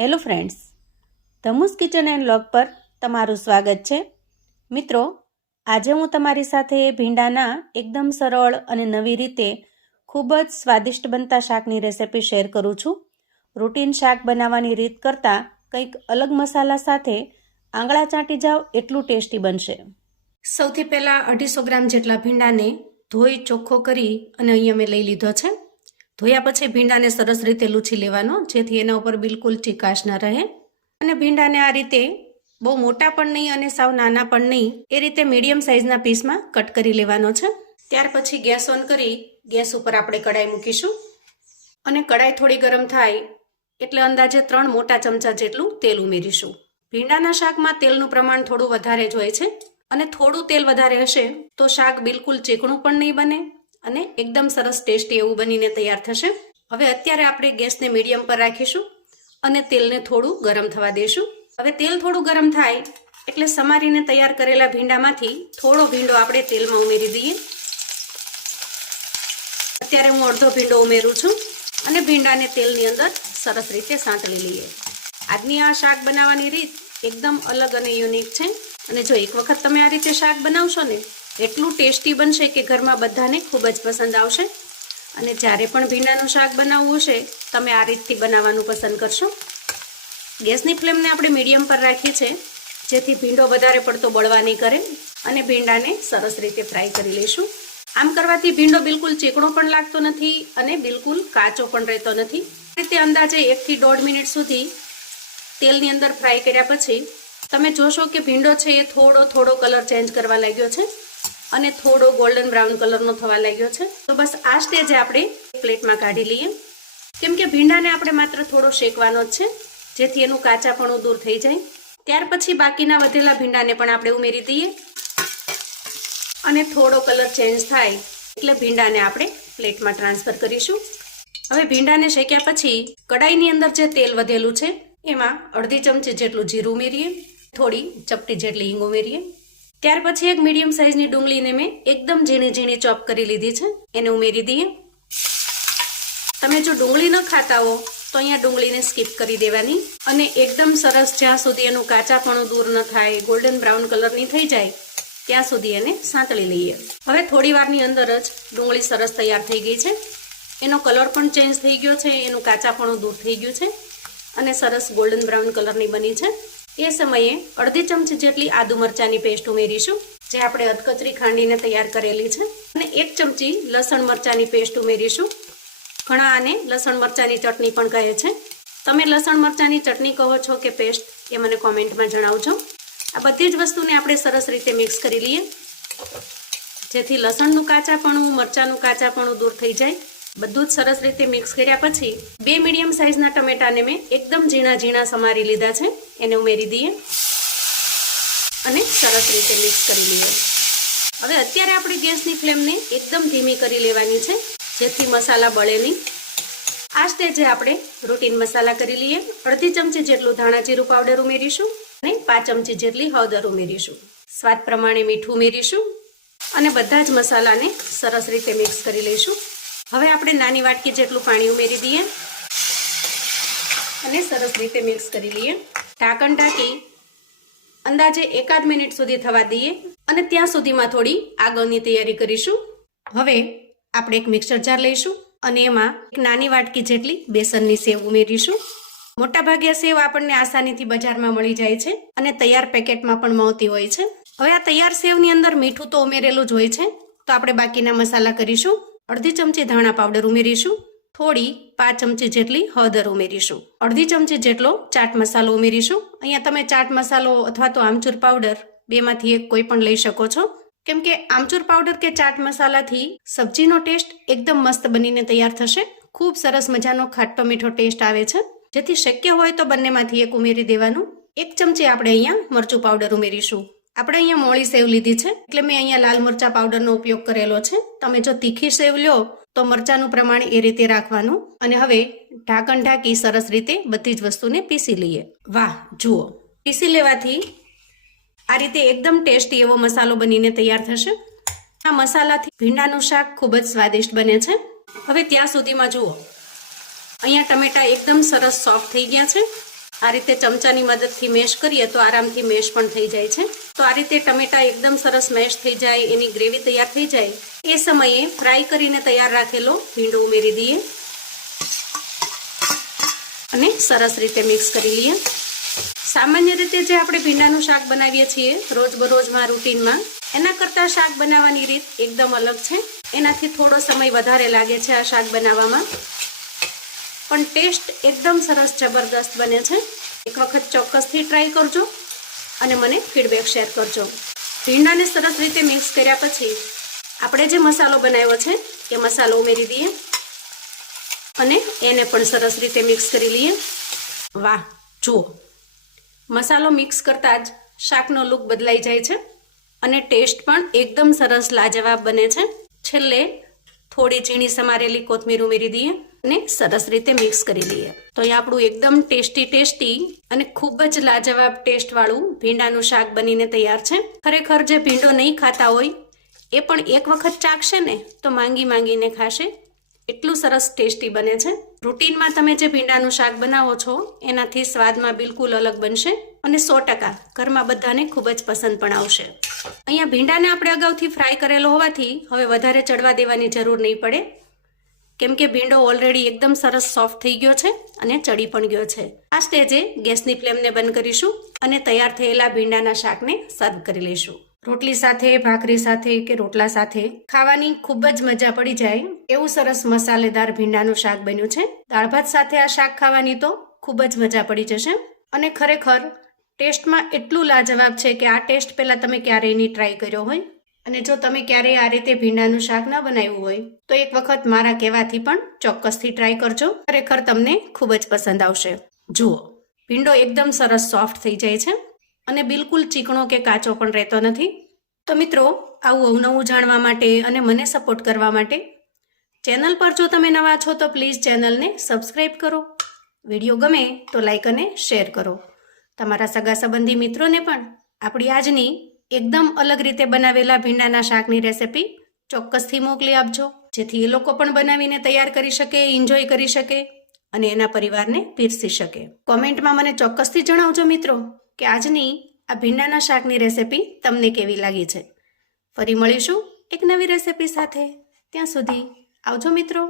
Hello friends, Dhamu's kitchen and vlog પર તમારું સ્વાગત છે. મિત્રો, આજે હું તમારી સાથે ભીંડાના એકદમ સરળ અને નવી રીતે ખૂબ જ સ્વાદિષ્ટ બનતા શાકની રેસિપી શેર કરું છું. રૂટીન શાક બનાવવાની રીત કરતાં કંઈક અલગ મસાલા સાથે આંગળા ચાટી જાવ એટલું ટેસ્ટી બનશે. સૌથી પહેલાં 250 ગ્રામ જેટલા ભીંડાને ધોઈ ચોખ્ખો કરી અને અહીંયા મેં લઈ લીધો છે. ધોયા પછી ભીંડાને સરસ રીતે લૂછી લેવાનો, જેથી એના ઉપર બિલકુલ ચીકાશ ન રહે. અને ભીંડાને આ રીતે બહુ મોટા પણ નહીં અને સાવ નાના પણ નહીં, એ રીતે મીડિયમ સાઇઝના પીસમાં કટ કરી લેવાનો છે. ત્યાર પછી ગેસ ઓન કરી ગેસ ઉપર આપણે કડાઈ મૂકીશું અને કડાઈ થોડી ગરમ થાય એટલે અંદાજે 3 મોટા ચમચા જેટલું તેલ ઉમેરીશું. ભીંડાના શાકમાં તેલનું પ્રમાણ થોડું વધારે જ હોય છે અને થોડું તેલ વધારે હશે તો શાક બિલકુલ ચીકણું પણ નહીં બને અને એકદમ સરસ ટેસ્ટી એવું બનીને તૈયાર થશે. હવે અત્યારે આપણે ગેસને મીડિયમ પર રાખીશું અને તેલને થોડું ગરમ થવા દઈશું. હવે તેલ થોડું ગરમ થાય એટલે સમારીને તૈયાર કરેલા ભીંડામાંથી થોડો ભીંડો આપણે તેલમાં ઉમેરી દઈએ. અત્યારે હું અડધો ભીંડો ઉમેરું છું અને ભીંડાને તેલની અંદર સરસ રીતે સાંતળી લઈએ. આજની આ શાક બનાવવાની રીત એકદમ અલગ અને યુનિક છે અને જો એક વખત તમે આ રીતે શાક બનાવશો ને એટલું ટેસ્ટી બનશે કે ઘરમાં બધાને ખૂબ જ પસંદ આવશે. અને જ્યારે પણ ભીંડાનું શાક બનાવવું હશે તમે આ રીતથી બનાવવાનું પસંદ કરશો. ગેસની ફ્લેમને આપણે મીડિયમ પર રાખી છે, જેથી ભીંડો વધારે પડતો બળવા નહીં કરે અને ભીંડાને સરસ રીતે ફ્રાય કરી લઈશું. આમ કરવાથી ભીંડો બિલકુલ ચીકણો પણ લાગતો નથી અને બિલકુલ કાચો પણ રહેતો નથી. આ રીતે અંદાજે 1 થી 1.5 મિનિટ સુધી તેલની અંદર ફ્રાય કર્યા પછી તમે જોશો કે ભીંડો છે એ થોડો કલર ચેન્જ કરવા લાગ્યો છે અને થોડો ગોલ્ડન બ્રાઉન કલરનો થવા લાગ્યો છે. તો બસ આ સ્ટેજે આપણે પ્લેટમાં કાઢી લઈએ, કેમ કે ભીંડાને આપણે માત્ર થોડો શેકવાનો જ છે, જેથી એનું કાચાપણું દૂર થઈ જાય. ત્યાર પછી બાકીના વધેલા ભીંડાને પણ આપણે ઉમેરી દઈએ અને થોડો કલર ચેન્જ થાય એટલે ભીંડાને આપણે પ્લેટમાં ટ્રાન્સફર કરીશું. હવે ભીંડાને શેક્યા પછી કડાઈની અંદર જે તેલ વધેલું છે એમાં અડધી ચમચી જેટલું જીરું ઉમેરીએ, થોડી ચપટી જેટલી હિંગ ઉમેરીએ. ત્યાર પછી એક મીડિયમ સાઇઝની ડુંગળીને મેં એકદમ ઝીણી ચોપ કરી લીધી છે, એને ઉમેરી દઈએ. તમે જો ડુંગળી ન ખાતા હો તો અહીંયા ડુંગળીને સ્કીપ કરી દેવાની અને એકદમ સરસ જ્યાં સુધી એનું કાચાપણું દૂર ન થાય, ગોલ્ડન બ્રાઉન કલરની થઈ જાય ત્યાં સુધી એને સાંતળી લઈએ. હવે થોડી વારની અંદર જ ડુંગળી સરસ તૈયાર થઈ ગઈ છે, એનો કલર પણ ચેન્જ થઈ ગયો છે, એનું કાચાપણું દૂર થઈ ગયું છે અને સરસ ગોલ્ડન બ્રાઉન કલરની બની છે. એ સમયે અડધી ચમચી જેટલી આદુ મરચાંની પેસ્ટ ઉમેરીશું, જે આપણે અધકચરી ખાંડીને તૈયાર કરેલી છે, અને 1 ચમચી લસણ મરચાંની પેસ્ટ ઉમેરીશું. ઘણા આને લસણ મરચાંની ચટણી પણ કહે છે. તમે લસણ મરચાંની ચટણી કહો છો કે પેસ્ટ એ મને કોમેન્ટમાં જણાવજો. આ બધી જ વસ્તુને આપણે સરસ રીતે મિક્સ કરી લઈએ, જેથી લસણનું કાચાપણું, મરચાંનું કાચાપણું દૂર થઈ જાય. બધું જ સરસ રીતે મિક્સ કર્યા પછી 2 મીડિયમ સાઇઝના ટમેટાને મેં એકદમ ઝીણા સમારી લીધા છે, એને ઉમેરી દઈએ અને સરસ રીતે મિક્સ કરી લઈએ. હવે અત્યારે આપણે ગેસની ફ્લેમને એકદમ ધીમી કરી લેવાની છે, જેથી મસાલા બળે નહીં. આ સ્ટેજે આપણે રૂટીન મસાલા કરી લઈએ. અડધી ચમચી જેટલું ધાણા જીરું પાવડર ઉમેરીશું અને 5 ચમચી જેટલી હળદર ઉમેરીશું. સ્વાદ પ્રમાણે મીઠું ઉમેરીશું અને બધા જ મસાલાને સરસ રીતે મિક્સ કરી લઈશું. હવે આપણે નાની વાટકી જેટલું પાણી ઉમેરી દઈએ અને સરસ રીતે મિક્સ કરી લઈએ. ઢાંકણ ઢાંકી અંદાજે 1 મિનિટ સુધી થવા દઈએ અને ત્યાં સુધીમાં થોડી આગળની તૈયારી કરીશું. હવે આપણે એક મિક્સર જાર લઈશું અને એમાં એક નાની વાટકી જેટલી બેસનની સેવ ઉમેરીશું. મોટાભાગે સેવ આપણને આસાનીથી બજારમાં મળી જાય છે અને તૈયાર પેકેટમાં પણ મળતી હોય છે. હવે આ તૈયાર સેવની અંદર મીઠું તો ઉમેરેલું જ હોય છે, તો આપણે બાકીના મસાલા કરીશું. અડધી ચમચી ધાણા પાવડર ઉમેરીશું, થોડી 5 ચમચી જેટલી હળદર ઉમેરીશું, અડધી ચમચી જેટલો ચાટ મસાલો ઉમેરીશું. અહીંયા તમે ચાટ મસાલો અથવા તો આમચૂર પાવડર બેમાંથી એક કોઈ પણ લઈ શકો છો, કેમ કે આમચૂર પાવડર કે ચાટ મસાલાથી સબ્જીનો ટેસ્ટ એકદમ મસ્ત બનીને તૈયાર થશે. ખૂબ સરસ મજાનો ખાટો મીઠો ટેસ્ટ આવે છે, જેથી શક્ય હોય તો બંનેમાંથી એક ઉમેરી દેવાનું. 1 ચમચી આપણે અહીંયા મરચું પાવડર ઉમેરીશું. આપણે અહીંયા મોળી સેવ લીધી છે એટલે મેં અહીંયા લાલ મરચા પાવડરનો ઉપયોગ કરેલો છે. તમે જો તીખી સેવ લો તો મરચાનું પ્રમાણ એ રીતે રાખવાનું. અને હવે ઢાંકણ ઢાંકી સરસ રીતે બધી જ વસ્તુને પીસી લઈએ. વાહ, જુઓ, પીસી લેવાથી આ રીતે એકદમ ટેસ્ટી એવો મસાલો બનીને તૈયાર થશે. આ મસાલાથી ભીંડાનું શાક ખૂબ જ સ્વાદિષ્ટ બને છે. હવે ત્યાં સુધીમાં જુઓ, અહીંયા ટમેટા એકદમ સરસ સોફ્ટ થઈ ગયા છે આ રીતે ચમચાની મદદથી મેશ કરીએ તો આરામથી મેશ પણ થઈ જાય છે. તો આ રીતે ટમેટા એકદમ સરસ મેશ થઈ જાય, એની ગ્રેવી તૈયાર થઈ જાય એ સમયે ફ્રાય કરીને તૈયાર રાખેલો ભીંડો ઉમેરી દઈએ અને સરસ રીતે મિક્સ કરી લઈએ. સામાન્ય રીતે જે આપણે ભીંડાનું શાક બનાવીએ છીએ રોજબરોજમાં રૂટીનમાં, એના કરતાં શાક બનાવવાની રીત એકદમ અલગ છે. એનાથી થોડો સમય વધારે લાગે છે આ શાક બનાવવામાં, પણ ટેસ્ટ એકદમ સરસ જબરદસ્ત બને છે. એક વખત ચોક્કસથી ટ્રાય કરજો અને મને ફીડબેક શેર કરજો. ભીંડાને સરસ રીતે મિક્સ કર્યા પછી આપણે જે મસાલો બનાવ્યો છે એ મસાલો ઉમેરી દઈએ અને એને પણ સરસ રીતે મિક્સ કરી લઈએ. વાહ, જુઓ, મસાલો મિક્સ કરતાં જ શાકનો લુક બદલાઈ જાય છે અને ટેસ્ટ પણ એકદમ સરસ લાજવાબ બને છે. છેલ્લે થોડી ઝીણી સમારેલી કોથમીર ઉમેરી દઈએ અને સરસ રીતે મિક્સ કરી લઈએ. તો એ આપણું એકદમ ટેસ્ટી અને ખૂબ જ લાજવાબ ટેસ્ટવાળું ભીંડાનું શાક બનીને તૈયાર છે. ખરેખર જે ભીંડો નહીં ખાતા હોય એ પણ એક વખત ચાખશે ને તો માંગીને ખાશે, એટલું સરસ ટેસ્ટી બને છે. રૂટીનમાં તમે જે ભીંડાનું શાક બનાવો છો એનાથી સ્વાદમાં બિલકુલ અલગ બનશે અને 100% ઘરમાં બધાને ખૂબ જ પસંદ પણ આવશે. અહીંયા ભીંડાને આપણે અગાઉથી ફ્રાય કરેલો હોવાથી હવે વધારે ચડવા દેવાની જરૂર નહીં પડે, કેમ કે ભીંડો ઓલરેડી એકદમ સરસ સોફ્ટ થઈ ગયો છે અને ચડી પણ ગયો છે. આ સ્ટેજે ગેસની ફ્લેમને બંધ કરીશું અને તૈયાર થયેલા ભીંડાના શાકને સર્વ કરી લઈશું. રોટલી સાથે, ભાખરી સાથે કે રોટલા સાથે ખાવાની ખૂબ જ મજા પડી જાય એવું સરસ મસાલેદાર ભીંડાનું શાક બન્યું છે. દાળ ભાત સાથે આ શાક ખાવાની તો ખૂબ જ મજા પડી જશે અને ખરેખર ટેસ્ટમાં એટલું લાજવાબ છે કે આ ટેસ્ટ પહેલાં તમે ક્યારેય નહીં ટ્રાય કર્યો હોય. અને જો તમે ક્યારેય આ રીતે ભીંડાનું શાક ન બનાવ્યું હોય તો એક વખત મારા કહેવાથી પણ ચોક્કસથી ટ્રાય કરજો. ખરેખર તમને ખૂબ જ પસંદ આવશે. જુઓ, ભીંડો એકદમ સરસ સોફ્ટ થઈ જાય છે અને બિલકુલ ચીકણો કે કાચો પણ રહેતો નથી. તો મિત્રો, આવું અવનવું જાણવા માટે અને મને સપોર્ટ કરવા માટે ચેનલ પર જો તમે નવા છો તો પ્લીઝ ચેનલને સબસ્ક્રાઈબ કરો. વિડીયો ગમે તો લાઈક અને શેર કરો. તમારા સગા સંબંધી મિત્રોને પણ આપણી આજની એકદમ અલગ રીતે બનાવેલા ભીંડાના શાકની રેસિપી ચોક્કસથી મોકલી આપજો, જેથી એ લોકો પણ બનાવીને તૈયાર કરી શકે, એન્જોય કરી શકે અને એના પરિવારને પીરસી શકે. કોમેન્ટમાં મને ચોક્કસથી જણાવજો મિત્રો કે આજની આ ભીંડાના શાકની રેસિપી તમને કેવી લાગી છે. ફરી મળીશું એક નવી રેસિપી સાથે. ત્યાં સુધી આવજો મિત્રો.